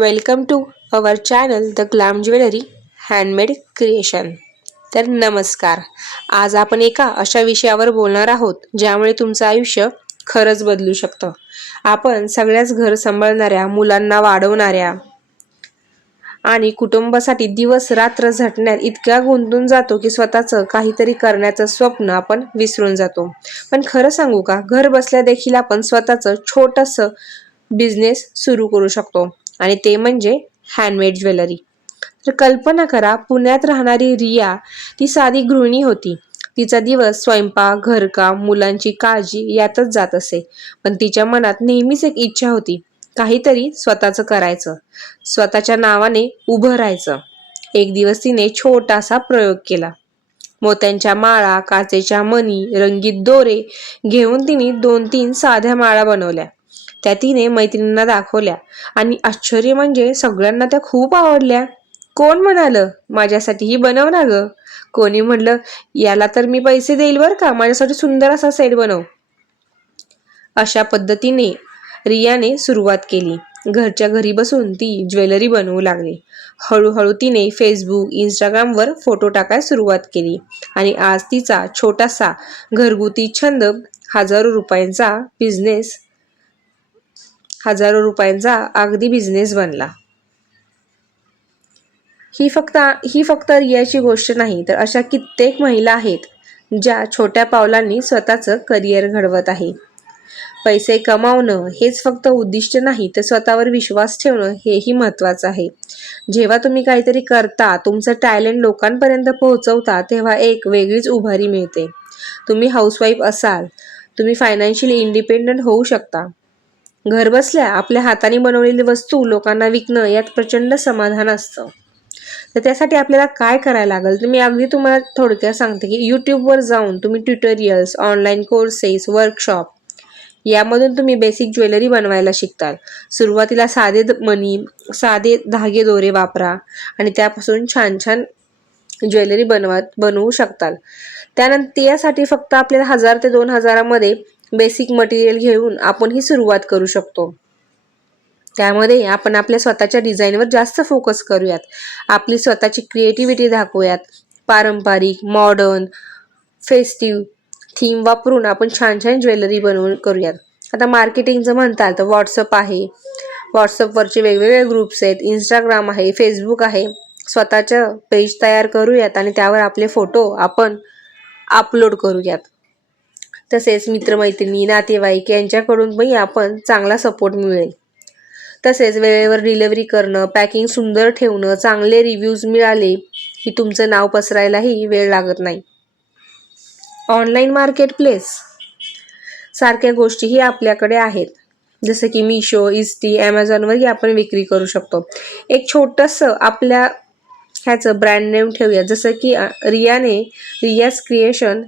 Welcome to our channel the glam jewellery handmade creation. तर नमस्कार. आज आपण एका अशा विषयावर बोलणार आहोत ज्यामुळे तुमचं आयुष्य खरंच बदलू शकतं. आपण सगळ्याच घर सांभाळणाऱ्या, मुलांना वाढवणाऱ्या आणि कुटुंबासाठी दिवस रात्र झटण्यात इतक्या गुंतून जातो की स्वतःचं काहीतरी करण्याचं स्वप्न आपण विसरून जातो. पण खरं सांगू का, घर बसल्या देखील आपण स्वतःचं छोटंसं बिझनेस सुरू करू शकतो आणि ते म्हणजे हँडमेड ज्वेलरी. तर कल्पना करा, पुण्यात राहणारी रिया ती साधी गृहिणी होती. तिचा दिवस स्वयंपाक, घरकाम, मुलांची काळजी यातच जात असे. पण तिच्या मनात नेहमीच एक इच्छा होती, काहीतरी स्वतःचं करायचं, स्वतःच्या नावाने उभं राहायचं. एक दिवस तिने छोटासा प्रयोग केला. मोत्यांच्या माळा, काचेच्या मणी, रंगीत दोरे घेऊन तिने 2-3 साध्या माळा बनवल्या. त्या तिने मैत्रिणींना दाखवल्या आणि आश्चर्य म्हणजे सगळ्यांना त्या खूप आवडल्या. कोण म्हणालं, माझ्यासाठीही बनव ना ग. कोणी म्हणलं, याला तर मी पैसे देईल बर का, माझ्यासाठी सुंदर असा सेट बनव. अशा पद्धतीने रियाने सुरुवात केली. घरच्या घरी बसून ती ज्वेलरी बनवू लागली. हळूहळू तिने फेसबुक, इंस्टाग्रामवर फोटो टाकायला सुरुवात केली आणि आज तिचा छोटासा घरगुती छंद हजारो रुपयांचा अगदी बिझनेस बनला. ही फक्त रियाची गोष्ट नाही, तर अशा कित्येक महिला आहेत ज्या छोट्या पावलांनी स्वतःचं करिअर घडवत आहे. पैसे कमावणं हेच फक्त उद्दिष्ट नाही, तर स्वतःवर विश्वास ठेवणं हेही महत्वाचं आहे. जेव्हा तुम्ही काहीतरी करता, तुमचं टॅलेंट लोकांपर्यंत पोहोचवता, तेव्हा एक वेगळीच उभारी मिळते. तुम्ही हाऊसवाईफ असाल, तुम्ही फायनान्शियली इंडिपेंडंट होऊ शकता. घर बसल्या आपल्या हाताने बनवलेली वस्तू लोकांना विकणं यात प्रचंड समाधान असतं. तर त्यासाठी आपल्याला काय करायला लागेल, तर मी अगदी तुम्हाला थोडक्यात सांगते की यूट्यूबवर जाऊन तुम्ही ट्युटोरियल्स, ऑनलाईन कोर्सेस, वर्कशॉप यामधून तुम्ही बेसिक ज्वेलरी बनवायला शिकताल. सुरुवातीला साधे धागे दोरे वापरा आणि त्यापासून छान छान ज्वेलरी बनवू शकताल. त्यानंतर यासाठी फक्त आपल्याला 1000 ते 2000 मध्ये बेसिक मटेरियल घेऊन आपण ही सुरुवात करू शकतो. त्यामध्ये आपण आपल्या स्वतःच्या डिझाईनवर जास्त फोकस करूयात, आपली स्वतःची क्रिएटिव्हिटी दाखवूयात. पारंपरिक, मॉडर्न, फेस्टिव्ह थीम वापरून आपण छान छान ज्वेलरी करूयात. आता मार्केटिंगचं म्हणताल तर व्हॉट्सअप आहे, व्हॉट्सअपवरचे वेगवेगळे ग्रुप्स आहेत, इंस्टाग्राम आहे, फेसबुक आहे. स्वतःचं पेज तयार करूयात आणि त्यावर आपले फोटो आपण अपलोड करूयात. तसेच मित्रमैत्रिणी, नातेवाईक यांच्याकडून पण आपण चांगला सपोर्ट मिळेल. तसेच वेळेवर डिलिव्हरी करणं, पॅकिंग सुंदर ठेवणं, चांगले रिव्ह्यूज मिळाले की तुमचं नाव पसरायलाही वेळ लागत नाही. ऑनलाईन मार्केट प्लेस सारख्या गोष्टीही आपल्याकडे आहेत, जसं की मिशो, इस्टी, ॲमेझॉनवरही आपण विक्री करू शकतो. एक छोटंसं आपल्या ह्याचं ब्रँड नेम ठेवूया, जसं की रियाज क्रिएशन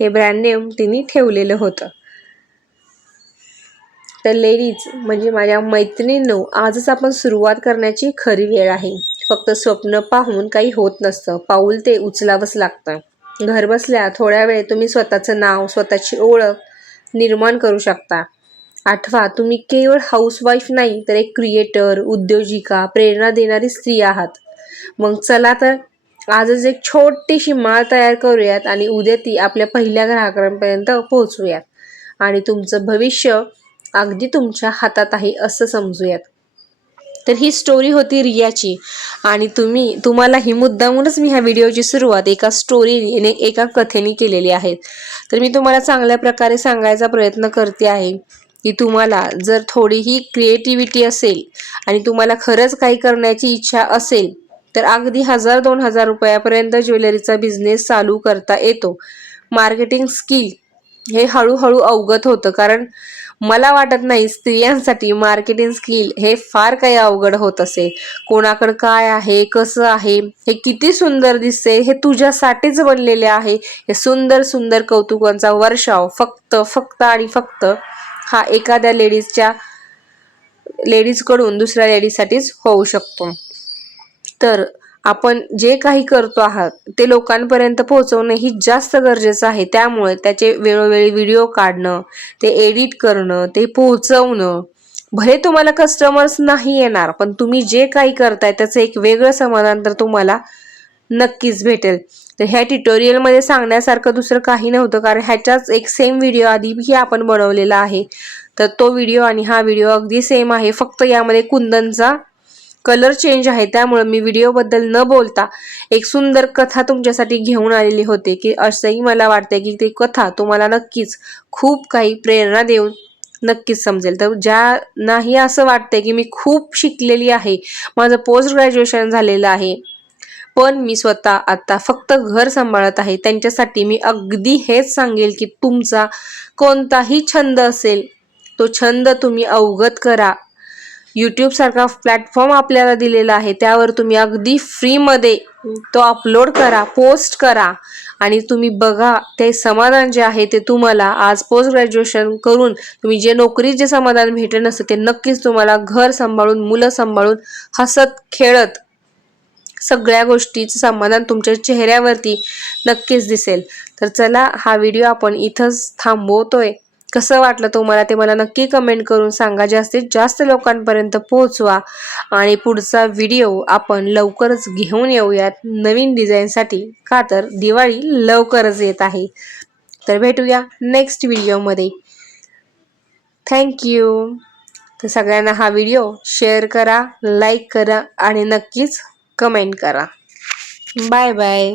हे ब्रँड नेम तिने ठेवलेलं होतं. तर लेडीज म्हणजे माझ्या मैत्रिणींनो, आजच आपण सुरुवात करण्याची खरी वेळ आहे. फक्त स्वप्न पाहून काही होत नसतं, पाऊल ते उचलावंच लागतं. घर बसल्या थोड्या वेळ तुम्ही स्वतःचं नाव, स्वतःची ओळख निर्माण करू शकता. आठवा, तुम्ही केवळ हाऊसवाईफ नाही, तर एक क्रिएटर, उद्योजिका, प्रेरणा देणारी स्त्री आहात. मग चला तर आजच एक छोटीशी माळ तयार करूयात आणि उद्या ती आपल्या पहिल्या ग्राहकांपर्यंत पोहोचवूयात आणि तुमचं भविष्य अगदी तुमच्या हातात आहे असं समजूयात. तर ही स्टोरी होती रियाची आणि तुम्हाला ही मुद्दामूनच मी ह्या व्हिडिओची सुरुवात एका कथेने केलेली आहे. तर मी तुम्हाला चांगल्या प्रकारे सांगायचा प्रयत्न करते आहे की तुम्हाला जर थोडीही क्रिएटिव्हिटी असेल आणि तुम्हाला खरंच काही करण्याची इच्छा असेल, तर अगदी 1000-2000 रुपयापर्यंत ज्वेलरीचा बिझनेस चालू करता येतो. मार्केटिंग स्किल हे हळूहळू अवगत होतं, कारण मला वाटत नाही स्त्रियांसाठी मार्केटिंग स्किल हे फार काही अवघड होत असेल. कोणाकडे काय आहे, कसं आहे, हे किती सुंदर दिसते, हे तुझ्यासाठीच बनलेले आहे, हे सुंदर सुंदर कौतुकांचा वर्षाव फक्त आणि फक्त हा एखाद्या लेडीजकडून दुसऱ्या लेडीजसाठीच होऊ शकतो. तर आपण जे काही करतो आहात ते लोकांपर्यंत पोहोचवणं ही जास्त गरजेचं आहे. त्यामुळे त्याचे वेळोवेळी व्हिडिओ काढणं, ते एडिट करणं, ते पोहोचवणं भले तुम्हाला कस्टमर्स नाही येणार, पण तुम्ही जे काही करताय त्याचं एक वेगळं समाधान तर तुम्हाला नक्कीच भेटेल. तर ह्या ट्युटोरियलमध्ये सांगण्यासारखं दुसरं काही नव्हतं, कारण ह्याच्याच एक सेम व्हिडिओ आधीही आपण बनवलेला आहे. तर तो व्हिडिओ आणि हा व्हिडिओ अगदी सेम आहे, फक्त यामध्ये कुंदनचा कलर चेंज आहे. त्यामुळे मी व्हिडिओबद्दल न बोलता एक सुंदर कथा तुमच्यासाठी घेऊन आलेली होते, की असंही मला वाटतंय की ती कथा तुम्हाला नक्कीच खूप काही प्रेरणा देऊन नक्कीच समजेल. तर ज्यांनाही असं वाटतंय की मी खूप शिकलेली आहे, माझं पोस्ट ग्रॅज्युएशन झालेलं आहे, पण मी स्वतः आता फक्त घर सांभाळत आहे, त्यांच्यासाठी मी अगदी हेच सांगेल की तुमचा कोणताही छंद असेल, तो छंद तुम्ही अवगत करा. यूट्यूब सारखा प्लॅटफॉर्म आपल्याला दिलेला आहे, त्यावर तुम्ही अगदी फ्रीमध्ये तो अपलोड करा, पोस्ट करा आणि तुम्ही बघा ते समाधान जे आहे ते तुम्हाला आज पोस्ट ग्रॅज्युएशन करून तुम्ही जे समाधान भेटलं नसतं ते नक्कीच तुम्हाला घर सांभाळून, मुलं सांभाळून, हसत खेळत सगळ्या गोष्टीचं समाधान तुमच्या चेहऱ्यावरती नक्कीच दिसेल. तर चला, हा व्हिडिओ आपण इथंच थांबवतोय. कसं वाटलं तुम्हाला ते मला नक्की कमेंट करून सांगा. जास्तीत जास्त लोकांपर्यंत पोहोचवा आणि पुढचा व्हिडिओ आपण लवकरच घेऊन येऊयात नवीन डिझाईनसाठी, का तर दिवाळी लवकरच येत आहे. तर भेटूया नेक्स्ट व्हिडिओमध्ये. थँक्यू. तर सगळ्यांना हा व्हिडिओ शेअर करा, लाईक करा आणि नक्कीच कमेंट करा. Bye bye.